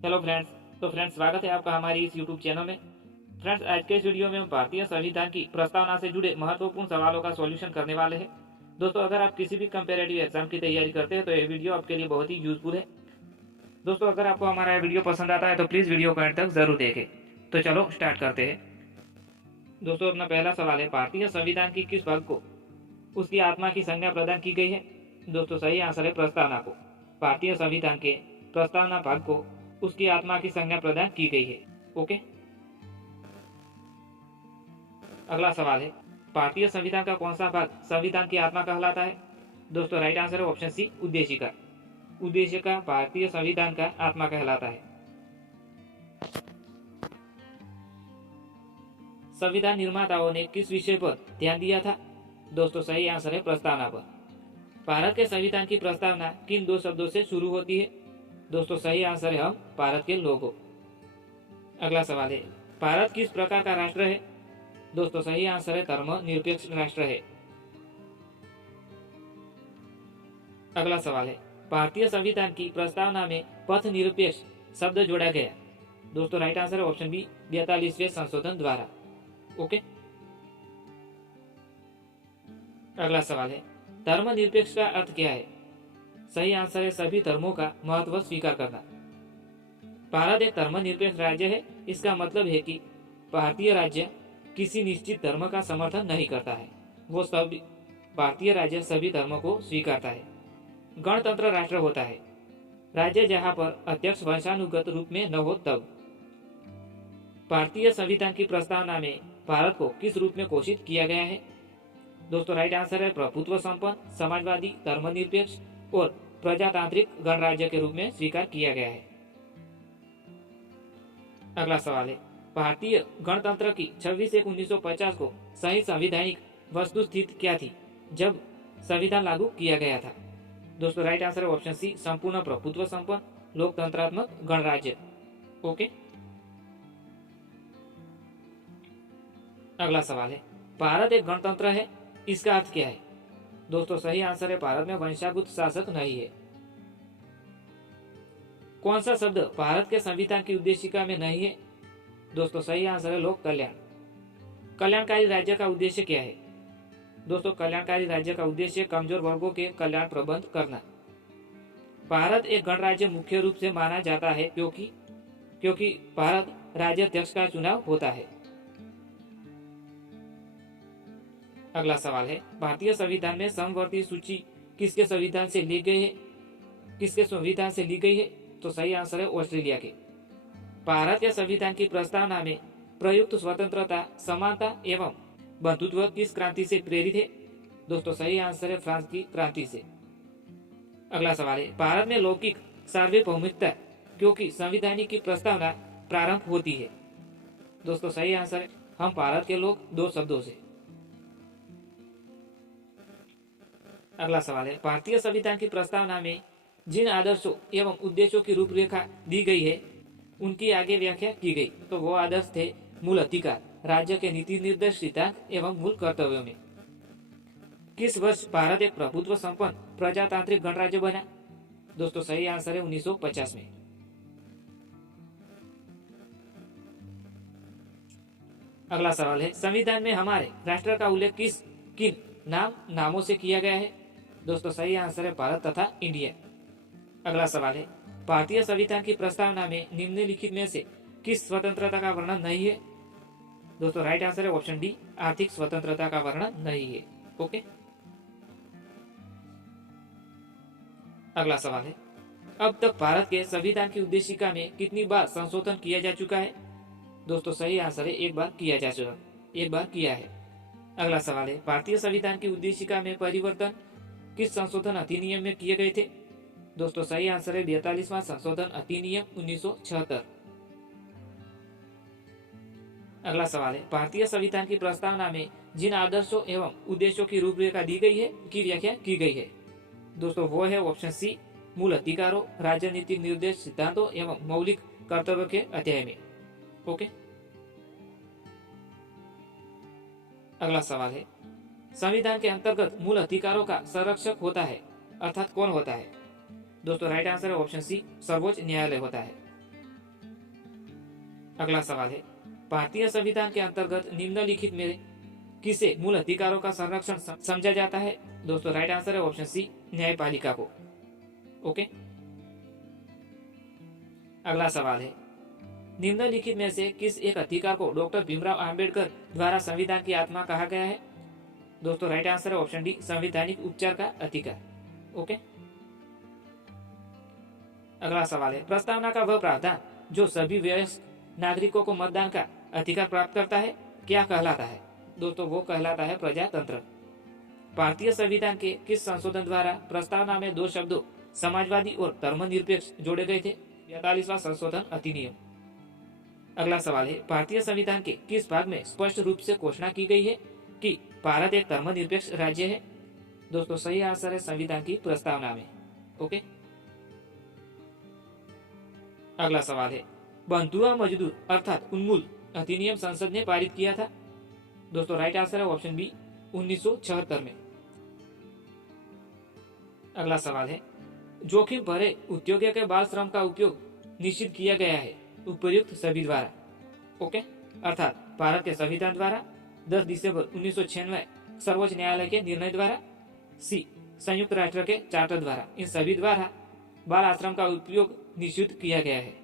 Hello friends. तो friends, स्वागत है आपका हमारी इस यूट्यूब चैनल में। फ्रेंड्स, आज के इस वीडियो में हम भारतीय संविधान की प्रस्तावना से जुड़े महत्वपूर्ण सवालों का सॉल्यूशन करने वाले हैं। दोस्तों, अगर आप किसी भी कंपेरेटिव एग्जाम की तैयारी करते हैं तो ये वीडियो आपके लिए बहुत ही यूजफुल है। दोस्तों, अगर आपको हमारा ये वीडियो पसंद आता है तो प्लीज़ वीडियो को एंड तक जरूर देखें। तो चलो स्टार्ट करते हैं। दोस्तों, अपना पहला सवाल है, भारतीय संविधान की किस भाग को उसकी आत्मा की संज्ञा प्रदान की गई है? दोस्तों, सही आंसर है प्रस्तावना को। भारतीय संविधान के प्रस्तावना भाग को उसकी आत्मा की संज्ञा प्रदान की गई है। ओके। अगला सवाल है, भारतीय संविधान का कौन सा भाग संविधान की आत्मा कहलाता है? दोस्तों, राइट आंसर है ऑप्शन सी, उद्देशिका। उद्देशिका भारतीय संविधान का आत्मा कहलाता है। संविधान निर्माताओं ने किस विषय पर ध्यान दिया था? दोस्तों, सही आंसर है प्रस्तावना पर। भारत के संविधान की प्रस्तावना किन दो शब्दों से शुरू होती है? दोस्तों, सही आंसर है हम भारत के लोगों। अगला सवाल है, भारत किस प्रकार का राष्ट्र है? दोस्तों, सही आंसर है धर्मनिरपेक्ष राष्ट्र है। अगला सवाल है, भारतीय संविधान की प्रस्तावना में पथ निरपेक्ष शब्द जोड़ा गया। दोस्तों, राइट आंसर है ऑप्शन बी, 42वें संशोधन द्वारा। ओके। अगला सवाल है, धर्मनिरपेक्ष का अर्थ क्या है? सही आंसर है सभी धर्मों का महत्व स्वीकार करना। भारत एक धर्मनिरपेक्ष राज्य है। इसका मतलब है कि भारतीय राज्य किसी निश्चित धर्म का समर्थन नहीं करता है। वो सभी भारतीय राज्य सभी धर्मों को स्वीकारता है। गणतंत्र राष्ट्र होता है राज्य जहां पर अध्यक्ष वंशानुगत रूप में न हो तब। भारतीय संविधान की प्रस्तावना में भारत को किस रूप में घोषित किया गया है? दोस्तों, राइट आंसर है प्रभुत्व संपन्न, समाजवादी, धर्मनिरपेक्ष और प्रजातांत्रिक गणराज्य के रूप में स्वीकार किया गया है। अगला सवाल है, भारतीय गणतंत्र की 26/1/1950 को सही संवैधानिक वस्तुस्थिति क्या थी जब संविधान लागू किया गया था? दोस्तों, राइट आंसर है ऑप्शन सी, संपूर्ण प्रभुत्व संपन्न लोकतंत्रात्मक गणराज्य। ओके। अगला सवाल है, भारत एक गणतंत्र है, इसका अर्थ क्या है? दोस्तों, सही आंसर है भारत में वंशागत शासक नहीं है। कौन सा शब्द भारत के संविधान की उद्देशिका में नहीं है? दोस्तों, सही आंसर है लोक कल्याण। कल्याणकारी राज्य का उद्देश्य क्या है? दोस्तों, कल्याणकारी राज्य का उद्देश्य कमजोर वर्गों के कल्याण प्रबंध करना। भारत एक गणराज्य मुख्य रूप से माना जाता है क्योंकि भारत राज्याध्यक्ष का चुनाव होता है। अगला सवाल है, भारतीय संविधान में समवर्ती सूची किसके संविधान से ली गई है? किसके संविधान से ली गई है? तो सही आंसर है ऑस्ट्रेलिया के। भारत के संविधान की प्रस्तावना में प्रयुक्त स्वतंत्रता, समानता एवं बंधुत्व किस क्रांति से प्रेरित है? दोस्तों, सही आंसर है फ्रांस की क्रांति से। अगला सवाल है, भारत में लौकिक सार्वभौमिकता क्योंकि संविधानिक की प्रस्तावना प्रारंभ होती है? दोस्तों, सही आंसर है हम भारत के लोग, दो शब्दों से। अगला सवाल है, भारतीय संविधान की प्रस्तावना में जिन आदर्शों एवं उद्देश्यों की रूपरेखा दी गई है उनकी आगे व्याख्या की गई। तो वो आदर्श थे मूल अधिकार, राज्य के नीति निर्देश सिद्धांत एवं मूल कर्तव्यों में। किस वर्ष भारत एक प्रभुत्व संपन्न प्रजातांत्रिक गणराज्य बना? दोस्तों, सही आंसर है 1950 में। अगला सवाल है, संविधान में हमारे राष्ट्र का उल्लेख किन नामों से किया गया है? दोस्तों, सही आंसर है भारत तथा इंडिया। अगला सवाल है, भारतीय संविधान की प्रस्तावना में निम्नलिखित में से किस स्वतंत्रता का वर्णन नहीं है? दोस्तों, राइट आंसर है ऑप्शन डी, आर्थिक स्वतंत्रता का वर्णन नहीं है। ओके। अगला सवाल है, अब तक भारत के संविधान की उद्देशिका में कितनी बार संशोधन किया जा चुका है? दोस्तों, सही आंसर है एक बार किया है। अगला सवाल है, भारतीय संविधान की उद्देशिका में परिवर्तन किस संशोधन अधिनियम में किए गए थे? दोस्तों, सही आंसर है 42वां संशोधन अधिनियम 1976। अगला सवाल है, भारतीय संविधान की प्रस्तावना में जिन आदर्शों एवं उद्देश्यों की रूपरेखा दी गई है की व्याख्या की गई है? दोस्तों, वो है ऑप्शन सी, मूल अधिकारों, राजनीतिक निर्देश सिद्धांतों एवं मौलिक कर्तव्यों के अध्याय में। ओके। अगला सवाल है, संविधान के अंतर्गत मूल अधिकारों का संरक्षक होता है अर्थात कौन होता है? दोस्तों, राइट आंसर है ऑप्शन सी, सर्वोच्च न्यायालय होता है। अगला सवाल है, भारतीय संविधान के अंतर्गत निम्नलिखित में किसे मूल अधिकारों का संरक्षण समझा जाता है? दोस्तों राइट आंसर है ऑप्शन सी, न्यायपालिका को। ओके, अगला सवाल है, निम्नलिखित में से किस एक अधिकार को डॉक्टर भीमराव अंबेडकर द्वारा संविधान की आत्मा कहा गया है? दोस्तों राइट आंसर है ऑप्शन डी, संवैधानिक उपचार का अधिकार। ओके, अगला सवाल है, प्रस्तावना का वह प्रावधान जो सभी वयस्क नागरिकों को मतदान का अधिकार प्राप्त करता है क्या कहलाता है? दोस्तों वो कहलाता है प्रजातंत्र। भारतीय संविधान के किस संशोधन द्वारा प्रस्तावना में दो शब्दों समाजवादी और धर्मनिरपेक्ष जोड़े गए थे? 43वां संशोधन अधिनियम। अगला सवाल है, भारतीय संविधान के किस भाग में स्पष्ट रूप से घोषणा की गई है कि भारत एक धर्मनिरपेक्ष राज्य है? दोस्तों सही आंसर है संविधान की प्रस्तावना में। ओके, अगला सवाल है, बंधुआ मजदूर अर्थात उन्मूल अधिनियम संसद ने पारित किया था? दोस्तों राइट आंसर है ऑप्शन बी, 1976 में। अगला सवाल है, जोखिम भरे उद्योगों के बाल श्रम का उपयोग निषिद्ध किया गया है उपर्युक्त सभी द्वारा। ओके, अर्थात भारत के संविधान द्वारा, 10 दिसंबर 1996 सर्वोच्च न्यायालय के निर्णय द्वारा, सी संयुक्त राष्ट्र के चार्टर द्वारा। इन सभी द्वारा बाल आश्रम का उपयोग निषिद्ध किया गया है।